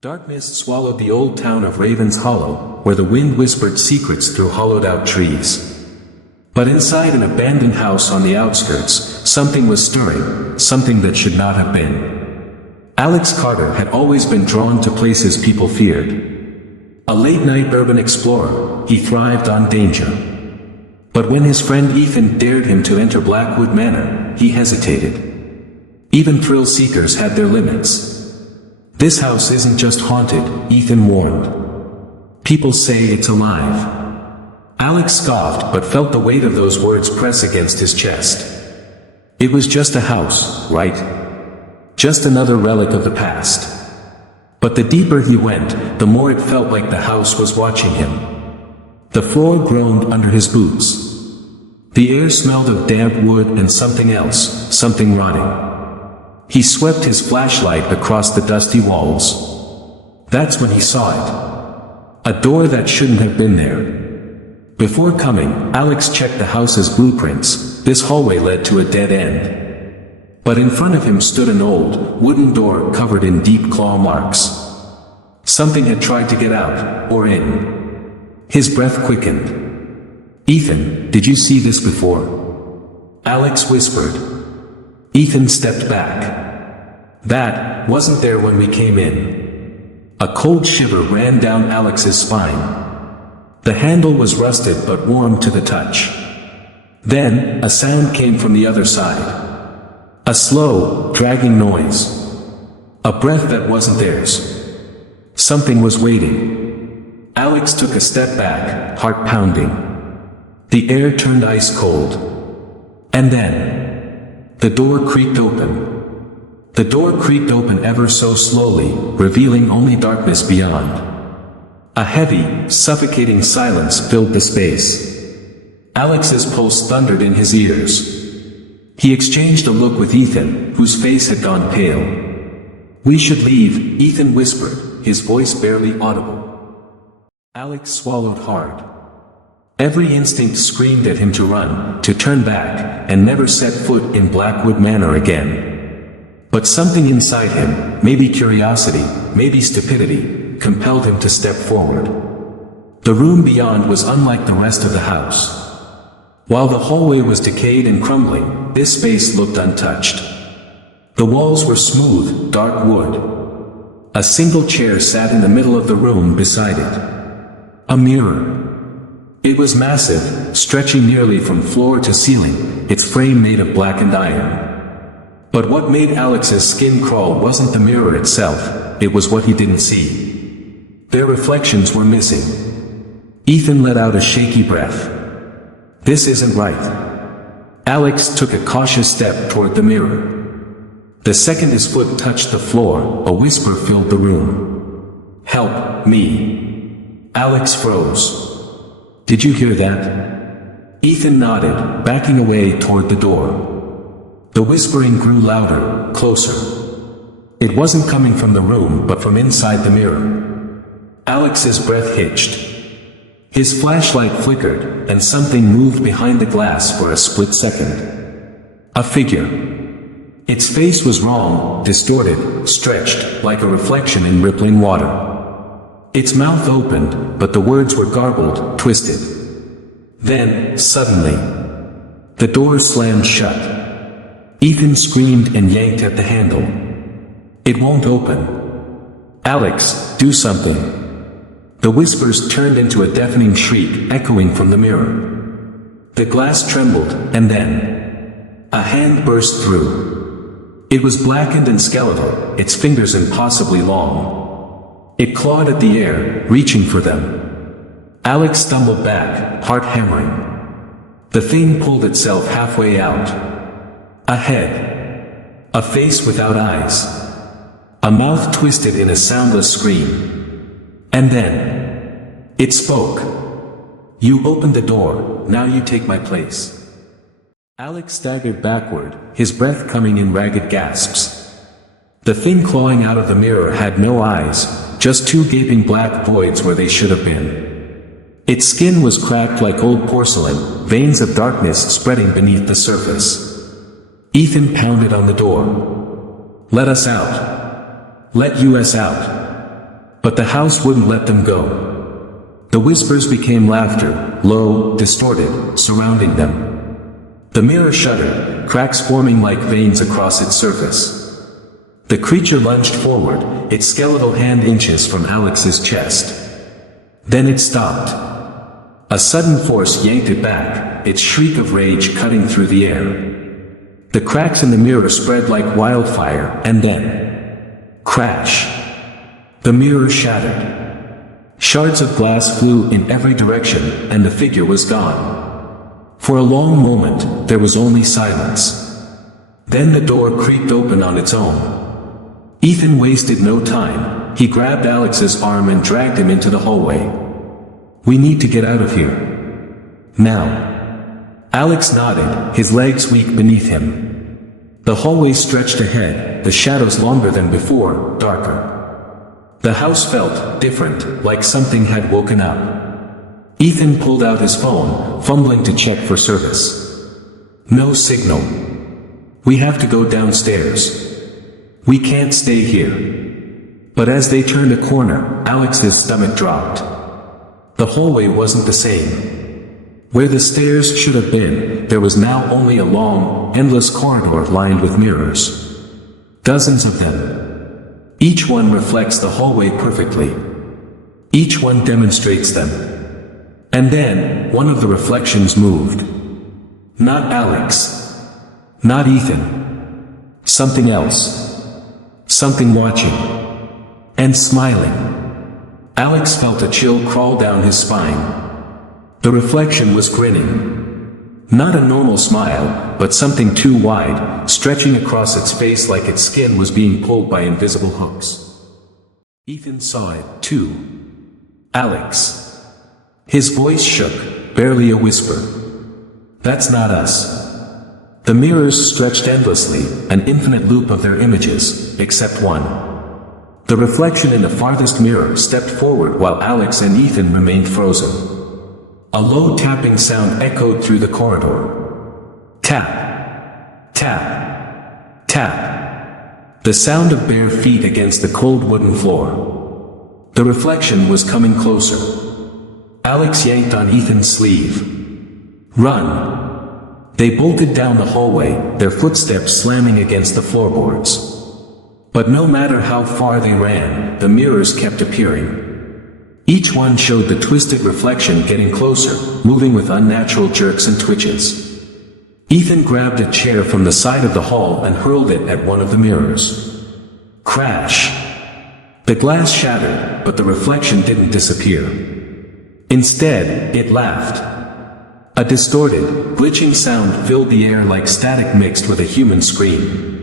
Darkness swallowed the old town of Raven's Hollow, where the wind whispered secrets through hollowed-out trees. But inside an abandoned house on the outskirts, something was stirring, something that should not have been. Alex Carter had always been drawn to places people feared. A late-night urban explorer, he thrived on danger. But when his friend Ethan dared him to enter Blackwood Manor, he hesitated. Even thrill-seekers had their limits. "This house isn't just haunted," Ethan warned. "People say it's alive." Alex scoffed but felt the weight of those words press against his chest. It was just a house, right? Just another relic of the past. But the deeper he went, the more it felt like the house was watching him. The floor groaned under his boots. The air smelled of damp wood and something else, something rotting. He swept his flashlight across the dusty walls. That's when he saw it. A door that shouldn't have been there. Before coming, Alex checked the house's blueprints. This hallway led to a dead end. But in front of him stood an old, wooden door covered in deep claw marks. Something had tried to get out, or in. His breath quickened. "Ethan, did you see this before?" Alex whispered. Ethan stepped back. "That wasn't there when we came in." A cold shiver ran down Alex's spine. The handle was rusted but warm to the touch. Then, a sound came from the other side. A slow, dragging noise. A breath that wasn't theirs. Something was waiting. Alex took a step back, heart pounding. The air turned ice cold. And then, the door creaked open. The door creaked open ever so slowly, revealing only darkness beyond. A heavy, suffocating silence filled the space. Alex's pulse thundered in his ears. He exchanged a look with Ethan, whose face had gone pale. "We should leave," Ethan whispered, his voice barely audible. Alex swallowed hard. Every instinct screamed at him to run, to turn back, and never set foot in Blackwood Manor again. But something inside him, maybe curiosity, maybe stupidity, compelled him to step forward. The room beyond was unlike the rest of the house. While the hallway was decayed and crumbling, this space looked untouched. The walls were smooth, dark wood. A single chair sat in the middle of the room beside it. A mirror. It was massive, stretching nearly from floor to ceiling, its frame made of blackened iron. But what made Alex's skin crawl wasn't the mirror itself, it was what he didn't see. Their reflections were missing. Ethan let out a shaky breath. "This isn't right." Alex took a cautious step toward the mirror. The second his foot touched the floor, a whisper filled the room. "Help me." Alex froze. "Did you hear that?" Ethan nodded, backing away toward the door. The whispering grew louder, closer. It wasn't coming from the room but from inside the mirror. Alex's breath hitched. His flashlight flickered, and something moved behind the glass for a split second. A figure. Its face was wrong, distorted, stretched, like a reflection in rippling water. Its mouth opened, but the words were garbled, twisted. Then, suddenly, the door slammed shut. Ethan screamed and yanked at the handle. "It won't open." "Alex, do something." The whispers turned into a deafening shriek, echoing from the mirror. The glass trembled, and then, a hand burst through. It was blackened and skeletal, its fingers impossibly long. It clawed at the air, reaching for them. Alex stumbled back, heart hammering. The thing pulled itself halfway out. A head. A face without eyes. A mouth twisted in a soundless scream. And then, it spoke. "You opened the door, now you take my place." Alex staggered backward, his breath coming in ragged gasps. The thing clawing out of the mirror had no eyes, just two gaping black voids where they should have been. Its skin was cracked like old porcelain, veins of darkness spreading beneath the surface. Ethan pounded on the door. "Let us out. Let us out." But the house wouldn't let them go. The whispers became laughter, low, distorted, surrounding them. The mirror shuddered, cracks forming like veins across its surface. The creature lunged forward, its skeletal hand inches from Alex's chest. Then it stopped. A sudden force yanked it back, its shriek of rage cutting through the air. The cracks in the mirror spread like wildfire, and then... crash! The mirror shattered. Shards of glass flew in every direction, and the figure was gone. For a long moment, there was only silence. Then the door creaked open on its own. Ethan wasted no time. He grabbed Alex's arm and dragged him into the hallway. "We need to get out of here. Now." Alex nodded, his legs weak beneath him. The hallway stretched ahead, the shadows longer than before, darker. The house felt different, like something had woken up. Ethan pulled out his phone, fumbling to check for service. No signal. "We have to go downstairs. We can't stay here." But as they turned a corner, Alex's stomach dropped. The hallway wasn't the same. Where the stairs should have been, there was now only a long, endless corridor lined with mirrors. Dozens of them. Each one reflects the hallway perfectly. Each one demonstrates them. And then, one of the reflections moved. Not Alex. Not Ethan. Something else. Something watching. And smiling. Alex felt a chill crawl down his spine. The reflection was grinning. Not a normal smile, but something too wide, stretching across its face like its skin was being pulled by invisible hooks. Ethan saw it, too. "Alex." His voice shook, barely a whisper. "That's not us." The mirrors stretched endlessly, an infinite loop of their images, except one. The reflection in the farthest mirror stepped forward while Alex and Ethan remained frozen. A low tapping sound echoed through the corridor. Tap. Tap. Tap. The sound of bare feet against the cold wooden floor. The reflection was coming closer. Alex yanked on Ethan's sleeve. "Run!" They bolted down the hallway, their footsteps slamming against the floorboards. But no matter how far they ran, the mirrors kept appearing. Each one showed the twisted reflection getting closer, moving with unnatural jerks and twitches. Ethan grabbed a chair from the side of the hall and hurled it at one of the mirrors. Crash! The glass shattered, but the reflection didn't disappear. Instead, it laughed. A distorted, glitching sound filled the air like static mixed with a human scream.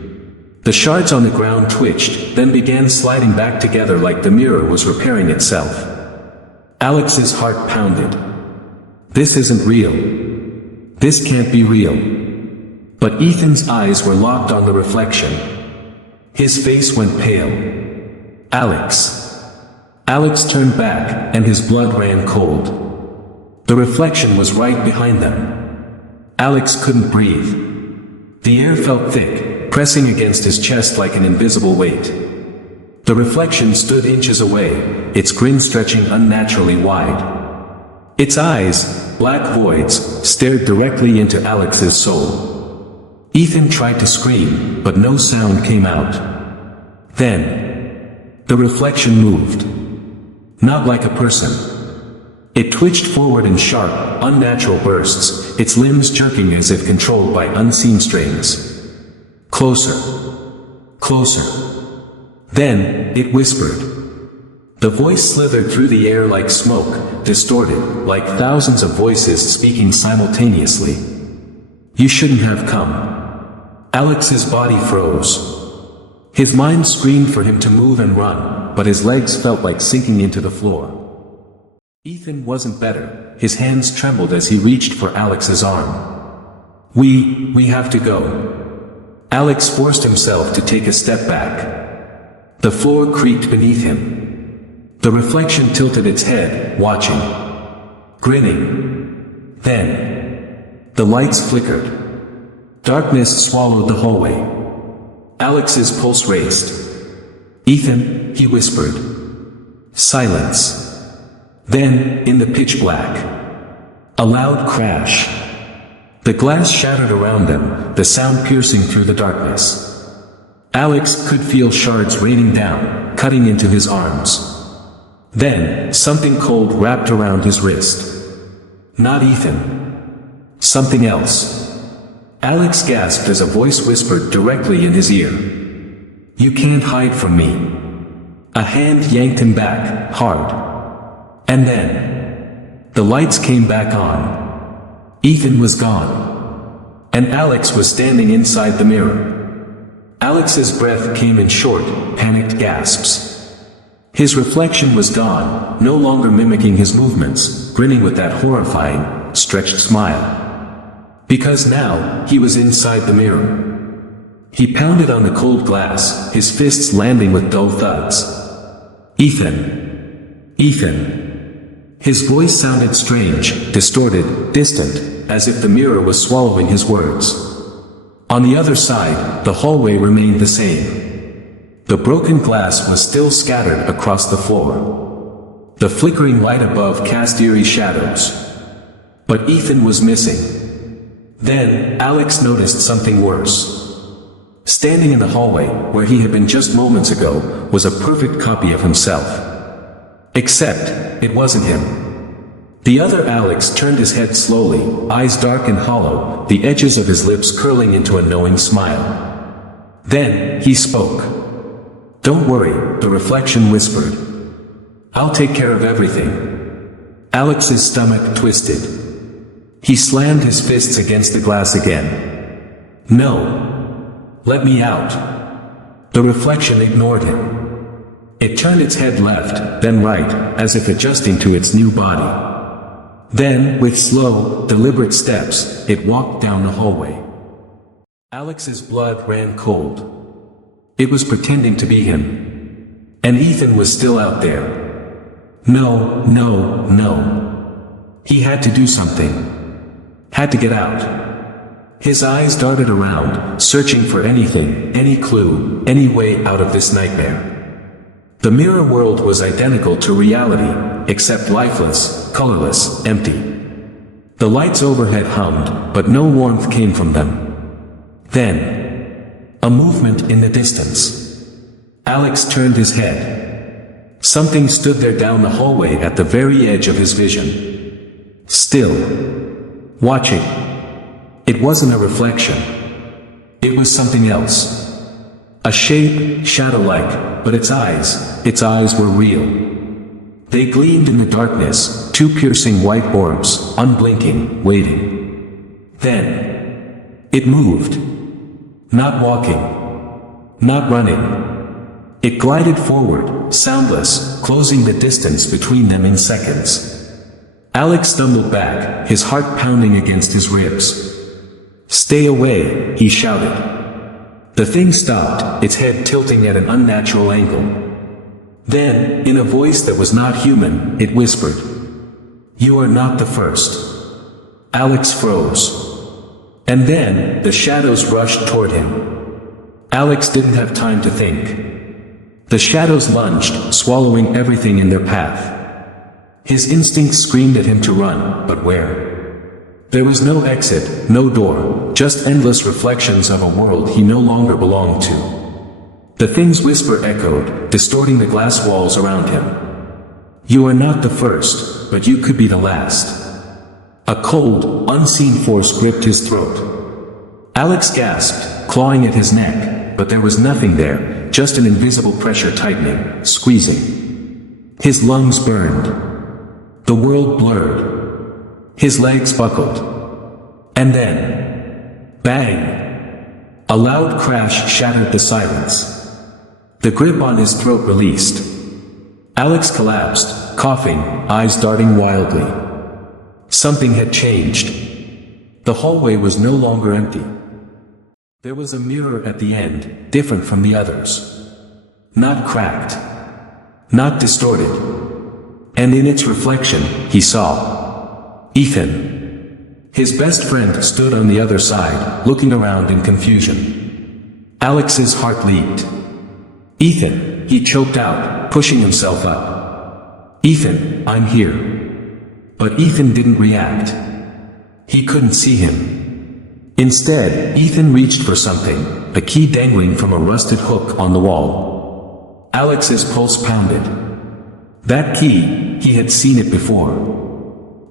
The shards on the ground twitched, then began sliding back together like the mirror was repairing itself. Alex's heart pounded. This isn't real. This can't be real. But Ethan's eyes were locked on the reflection. His face went pale. Alex. Alex turned back, and his blood ran cold. The reflection was right behind them. Alex couldn't breathe. The air felt thick, pressing against his chest like an invisible weight. The reflection stood inches away, its grin stretching unnaturally wide. Its eyes, black voids, stared directly into Alex's soul. Ethan tried to scream, but no sound came out. Then, the reflection moved. Not like a person. It twitched forward in sharp, unnatural bursts, its limbs jerking as if controlled by unseen strings. Closer. Closer. Then, it whispered. The voice slithered through the air like smoke, distorted, like thousands of voices speaking simultaneously. "You shouldn't have come." Alex's body froze. His mind screamed for him to move and run, but his legs felt like sinking into the floor. Ethan wasn't better, his hands trembled as he reached for Alex's arm. We have to go." Alex forced himself to take a step back. The floor creaked beneath him. The reflection tilted its head, watching. Grinning. Then, the lights flickered. Darkness swallowed the hallway. Alex's pulse raced. "Ethan," he whispered. Silence. Then, in the pitch black, a loud crash. The glass shattered around them, the sound piercing through the darkness. Alex could feel shards raining down, cutting into his arms. Then, something cold wrapped around his wrist. Not Ethan. Something else. Alex gasped as a voice whispered directly in his ear. "You can't hide from me." A hand yanked him back, hard. And then, the lights came back on. Ethan was gone. And Alex was standing inside the mirror. Alex's breath came in short, panicked gasps. His reflection was gone, no longer mimicking his movements, grinning with that horrifying, stretched smile. Because now, he was inside the mirror. He pounded on the cold glass, his fists landing with dull thuds. "Ethan! Ethan!" His voice sounded strange, distorted, distant, as if the mirror was swallowing his words. On the other side, the hallway remained the same. The broken glass was still scattered across the floor. The flickering light above cast eerie shadows. But Ethan was missing. Then, Alex noticed something worse. Standing in the hallway, where he had been just moments ago, was a perfect copy of himself. Except, it wasn't him. The other Alex turned his head slowly, eyes dark and hollow, the edges of his lips curling into a knowing smile. Then, he spoke. "Don't worry," the reflection whispered. "I'll take care of everything." Alex's stomach twisted. He slammed his fists against the glass again. "No. Let me out." The reflection ignored him. It turned its head left, then right, as if adjusting to its new body. Then, with slow, deliberate steps, it walked down the hallway. Alex's blood ran cold. It was pretending to be him. And Ethan was still out there. No, no, no. He had to do something. Had to get out. His eyes darted around, searching for anything, any clue, any way out of this nightmare. The mirror world was identical to reality, except lifeless, colorless, empty. The lights overhead hummed, but no warmth came from them. Then, a movement in the distance. Alex turned his head. Something stood there down the hallway at the very edge of his vision. Still. Watching. It wasn't a reflection. It was something else. A shape, shadow-like, but its eyes were real. They gleamed in the darkness, two piercing white orbs, unblinking, waiting. Then, it moved. Not walking. Not running. It glided forward, soundless, closing the distance between them in seconds. Alex stumbled back, his heart pounding against his ribs. "Stay away," he shouted. The thing stopped, its head tilting at an unnatural angle. Then, in a voice that was not human, it whispered, "You are not the first." Alex froze. And then, the shadows rushed toward him. Alex didn't have time to think. The shadows lunged, swallowing everything in their path. His instincts screamed at him to run, but where? There was no exit, no door, just endless reflections of a world he no longer belonged to. The thing's whisper echoed, distorting the glass walls around him. "You are not the first, but you could be the last." A cold, unseen force gripped his throat. Alex gasped, clawing at his neck, but there was nothing there, just an invisible pressure tightening, squeezing. His lungs burned. The world blurred. His legs buckled. And then, bang! A loud crash shattered the silence. The grip on his throat released. Alex collapsed, coughing, eyes darting wildly. Something had changed. The hallway was no longer empty. There was a mirror at the end, different from the others. Not cracked. Not distorted. And in its reflection, he saw Ethan. His best friend stood on the other side, looking around in confusion. Alex's heart leaped. "Ethan," he choked out, pushing himself up. "Ethan, I'm here." But Ethan didn't react. He couldn't see him. Instead, Ethan reached for something, a key dangling from a rusted hook on the wall. Alex's pulse pounded. That key, he had seen it before.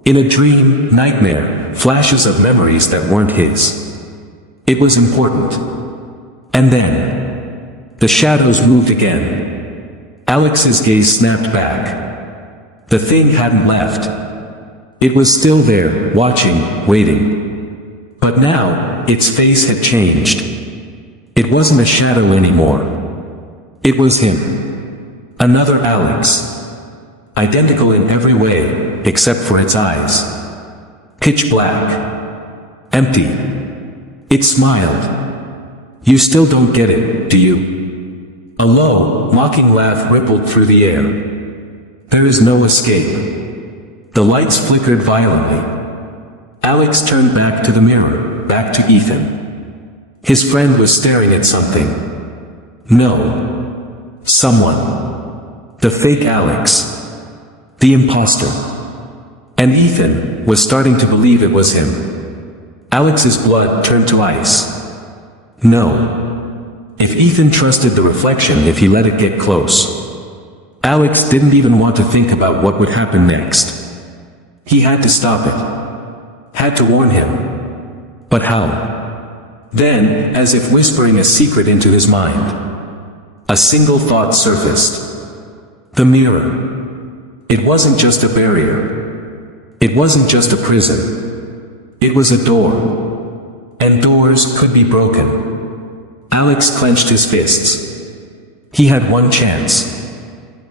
In a dream, nightmare, flashes of memories that weren't his. It was important. And then, the shadows moved again. Alex's gaze snapped back. The thing hadn't left. It was still there, watching, waiting. But now, its face had changed. It wasn't a shadow anymore. It was him. Another Alex. Identical in every way, except for its eyes. Pitch black. Empty. It smiled. "You still don't get it, do you?" A low, mocking laugh rippled through the air. "There is no escape." The lights flickered violently. Alex turned back to the mirror, back to Ethan. His friend was staring at something. No. Someone. The fake Alex. The imposter. And Ethan was starting to believe it was him. Alex's blood turned to ice. No. If Ethan trusted the reflection, if he let it get close. Alex didn't even want to think about what would happen next. He had to stop it. Had to warn him. But how? Then, as if whispering a secret into his mind, a single thought surfaced. The mirror. It wasn't just a barrier. It wasn't just a prison. It was a door. And doors could be broken. Alex clenched his fists. He had one chance.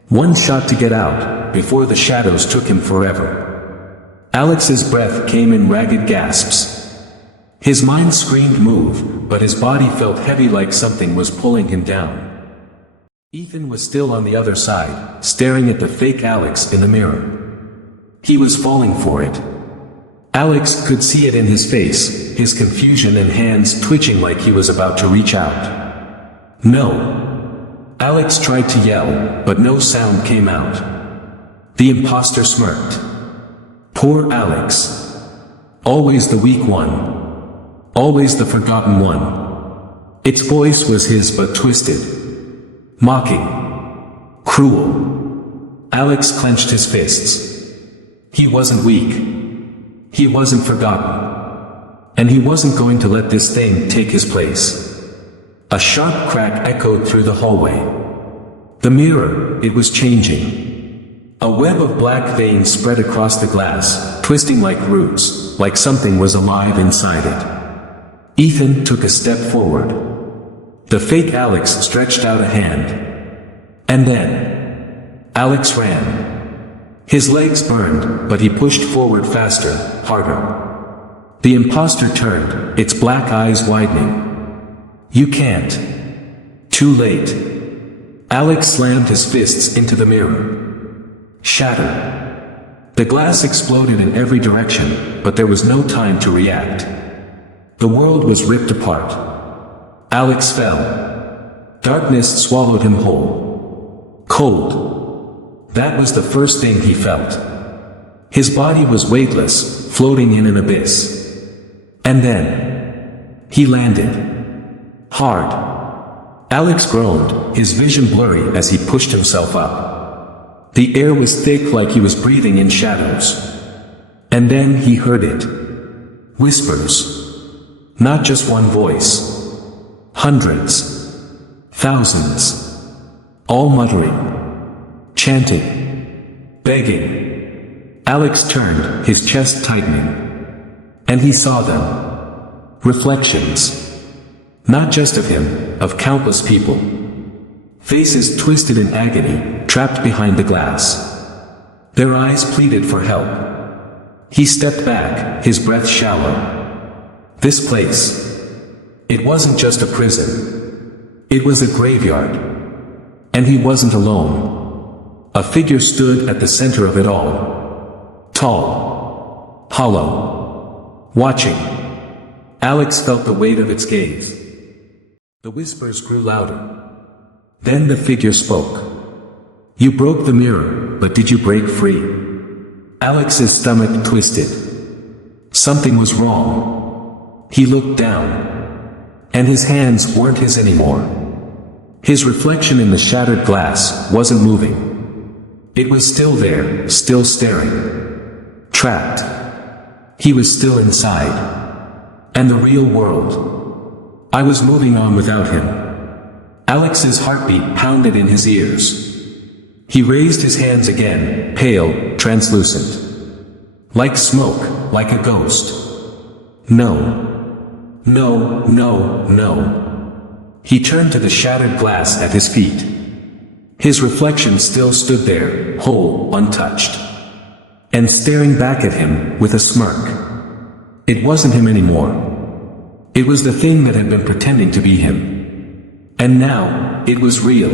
One shot to get out, before the shadows took him forever. Alex's breath came in ragged gasps. His mind screamed move, but his body felt heavy like something was pulling him down. Ethan was still on the other side, staring at the fake Alex in the mirror. He was falling for it. Alex could see it in his face, his confusion and hands twitching like he was about to reach out. No. Alex tried to yell, but no sound came out. The imposter smirked. Poor Alex. Always the weak one. Always the forgotten one. Its voice was his but twisted. Mocking. Cruel. Alex clenched his fists. He wasn't weak. He wasn't forgotten. And he wasn't going to let this thing take his place. A sharp crack echoed through the hallway. The mirror, it was changing. A web of black veins spread across the glass, twisting like roots, like something was alive inside it. Ethan took a step forward. The fake Alex stretched out a hand. And then, Alex ran. His legs burned, but he pushed forward faster, harder. The imposter turned, its black eyes widening. You can't. Too late. Alex slammed his fists into the mirror. Shatter. The glass exploded in every direction, but there was no time to react. The world was ripped apart. Alex fell. Darkness swallowed him whole. Cold. That was the first thing he felt. His body was weightless, floating in an abyss. And then, he landed. Hard. Alex groaned, his vision blurry as he pushed himself up. The air was thick like he was breathing in shadows. And then he heard it. Whispers. Not just one voice. Hundreds. Thousands. All muttering. Chanting. Begging. Alex turned, his chest tightening. And he saw them. Reflections. Not just of him, of countless people. Faces twisted in agony, trapped behind the glass. Their eyes pleaded for help. He stepped back, his breath shallow. This place. It wasn't just a prison. It was a graveyard. And he wasn't alone. A figure stood at the center of it all. Tall. Hollow. Watching. Alex felt the weight of its gaze. The whispers grew louder. Then the figure spoke. You broke the mirror, but did you break free? Alex's stomach twisted. Something was wrong. He looked down. And his hands weren't his anymore. His reflection in the shattered glass wasn't moving. It was still there, still staring. Trapped. He was still inside. And the real world. I was moving on without him. Alex's heartbeat pounded in his ears. He raised his hands again, pale, translucent. Like smoke, like a ghost. No. No, no, no. He turned to the shattered glass at his feet. His reflection still stood there, whole, untouched. And staring back at him, with a smirk. It wasn't him anymore. It was the thing that had been pretending to be him. And now, it was real.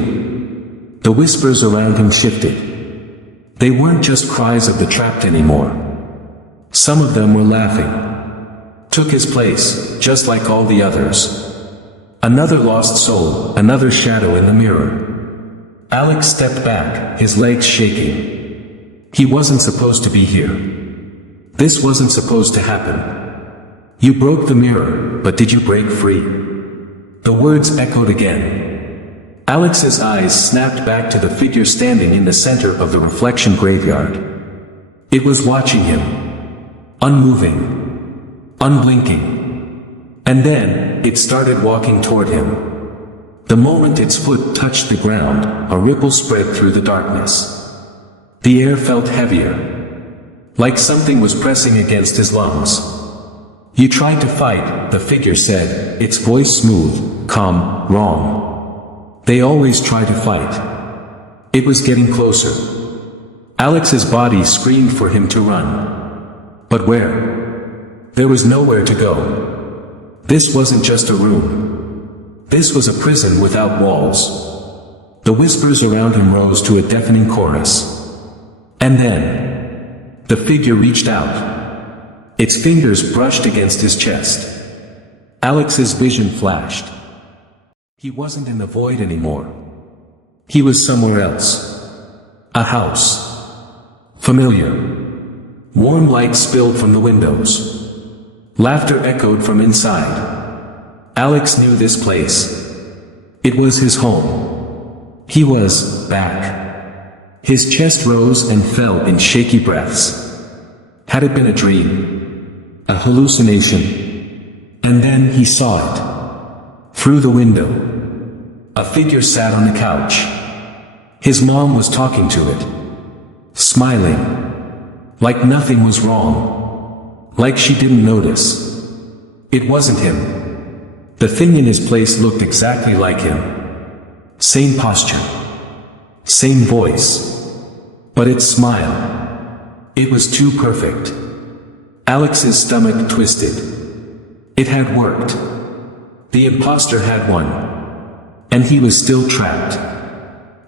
The whispers around him shifted. They weren't just cries of the trapped anymore. Some of them were laughing. Took his place, just like all the others. Another lost soul, another shadow in the mirror. Alex stepped back, his legs shaking. He wasn't supposed to be here. This wasn't supposed to happen. You broke the mirror, but did you break free? The words echoed again. Alex's eyes snapped back to the figure standing in the center of the reflection graveyard. It was watching him. Unmoving. Unblinking. And then, it started walking toward him. The moment its foot touched the ground, a ripple spread through the darkness. The air felt heavier. Like something was pressing against his lungs. You tried to fight, the figure said, its voice smooth, calm, wrong. They always try to fight. It was getting closer. Alex's body screamed for him to run. But where? There was nowhere to go. This wasn't just a room. This was a prison without walls. The whispers around him rose to a deafening chorus. And then, the figure reached out. Its fingers brushed against his chest. Alex's vision flashed. He wasn't in the void anymore. He was somewhere else. A house. Familiar. Warm light spilled from the windows. Laughter echoed from inside. Alex knew this place. It was his home. He was back. His chest rose and fell in shaky breaths. Had it been a dream? A hallucination? And then he saw it. Through the window. A figure sat on the couch. His mom was talking to it. Smiling. Like nothing was wrong. Like she didn't notice. It wasn't him. The thing in his place looked exactly like him. Same posture. Same voice. But its smile. It was too perfect. Alex's stomach twisted. It had worked. The imposter had won. And he was still trapped.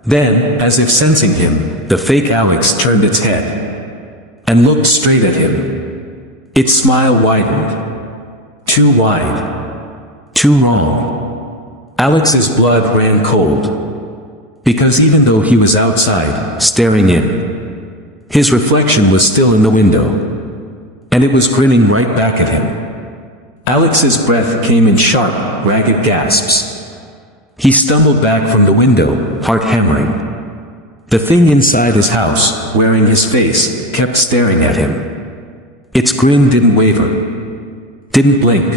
Then, as if sensing him, the fake Alex turned its head. And looked straight at him. Its smile widened. Too wide. Too wrong. Alex's blood ran cold. Because even though he was outside, staring in, his reflection was still in the window. And it was grinning right back at him. Alex's breath came in sharp, ragged gasps. He stumbled back from the window, heart hammering. The thing inside his house, wearing his face, kept staring at him. Its grin didn't waver. Didn't blink.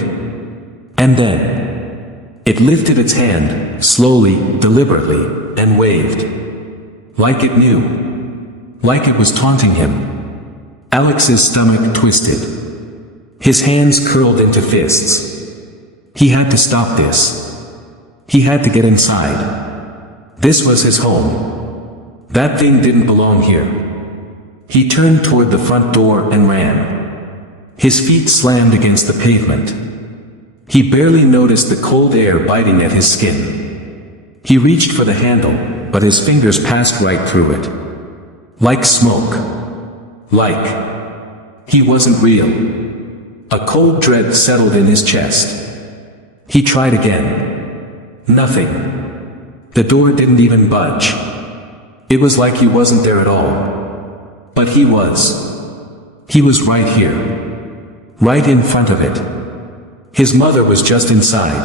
And then, it lifted its hand, slowly, deliberately, and waved. Like it knew. Like it was taunting him. Alex's stomach twisted. His hands curled into fists. He had to stop this. He had to get inside. This was his home. That thing didn't belong here. He turned toward the front door and ran. His feet slammed against the pavement. He barely noticed the cold air biting at his skin. He reached for the handle, but his fingers passed right through it. Like smoke. Like he wasn't real. A cold dread settled in his chest. He tried again. Nothing. The door didn't even budge. It was like he wasn't there at all. But he was. He was right here. Right in front of it. His mother was just inside.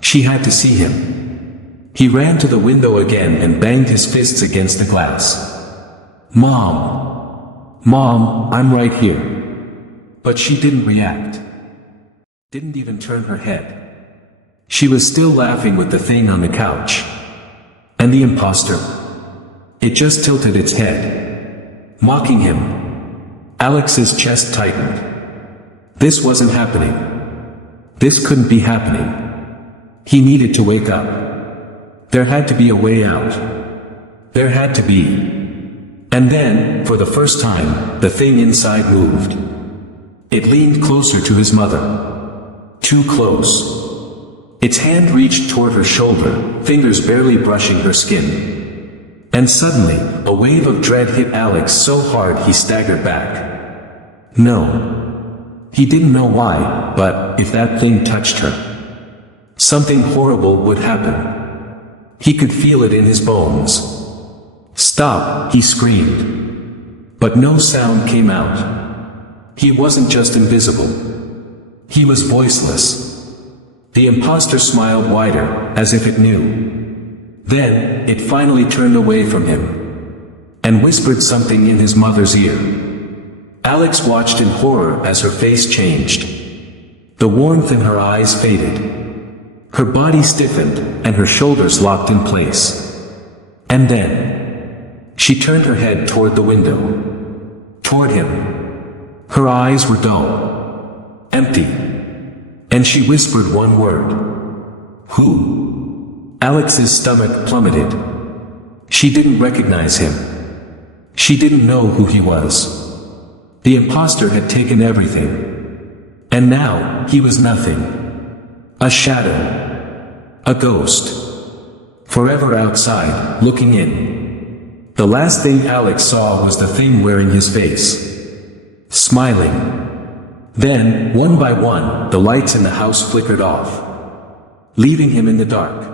She had to see him. He ran to the window again and banged his fists against the glass. "Mom! Mom, I'm right here." But she didn't react. Didn't even turn her head. She was still laughing with the thing on the couch. And the imposter? It just tilted its head. Mocking him. Alex's chest tightened. This wasn't happening. This couldn't be happening. He needed to wake up. There had to be a way out. There had to be. And then, for the first time, the thing inside moved. It leaned closer to his mother. Too close. Its hand reached toward her shoulder, fingers barely brushing her skin. And suddenly, a wave of dread hit Alex so hard he staggered back. No. He didn't know why, but if that thing touched her, something horrible would happen. He could feel it in his bones. "Stop!" he screamed. But no sound came out. He wasn't just invisible. He was voiceless. The imposter smiled wider, as if it knew. Then, it finally turned away from him. And whispered something in his mother's ear. Alex watched in horror as her face changed. The warmth in her eyes faded. Her body stiffened, and her shoulders locked in place. And then, she turned her head toward the window. Toward him. Her eyes were dull. Empty. And she whispered one word. "Who?" Alex's stomach plummeted. She didn't recognize him. She didn't know who he was. The imposter had taken everything. And now, he was nothing. A shadow. A ghost. Forever outside, looking in. The last thing Alex saw was the thing wearing his face. Smiling. Then, one by one, the lights in the house flickered off. Leaving him in the dark.